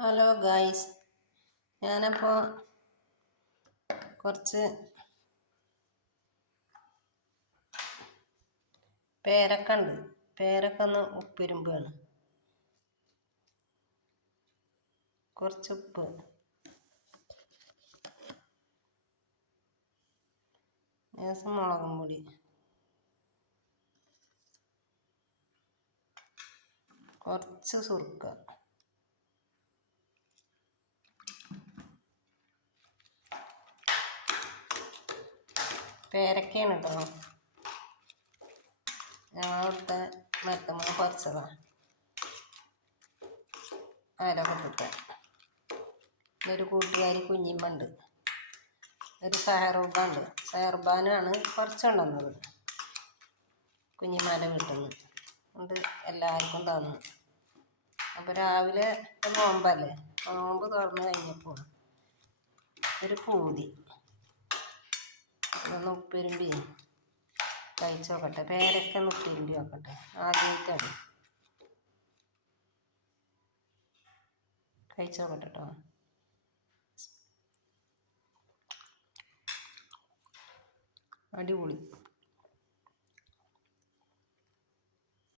Hello guys, ഞാനപ്പോൾ കുറച്ച് പേരക്ക ഉണ്ട്. പേരക്ക ഒന്ന് ഉപ്പിരുമ്പാണ്. കുറച്ച് ഉപ്പ്, ലേശം മുളകും പൊടി, കുറച്ച് സുർക്ക, പേരക്കയാണ് കേട്ടോ. ഞങ്ങളിവിടുത്തെ മരത്തുമ്മ പറിച്ചതാണ്. അയലൊക്കത്തെ ഒരു കൂട്ടുകാരി കുഞ്ഞിമ്മ ഉണ്ട്, ഒരു സഹറുബാണ്ട്. സഹറുബാനാണ് കുറച്ചുകൊണ്ടുവന്നത് കുഞ്ഞിമാൻ്റെ വീട്ടിൽ നിന്ന്. കൊണ്ട് എല്ലാവർക്കും തന്നു. അപ്പോൾ രാവിലെ നോമ്പല്ലേ, നോമ്പ് തുറന്ന് കഴിഞ്ഞപ്പോൾ ഒരു പൂതി ഒന്ന് ഉപ്പിരുമ്പി കഴിച്ച് നോക്കട്ടെ. പേരക്ക ഒന്ന് ഉപ്പിരുമ്പി നോക്കട്ടെ, ആദ്യമായിട്ടാണ് കഴിച്ച് നോക്കട്ടെ കേട്ടോ. അടിപൊളി.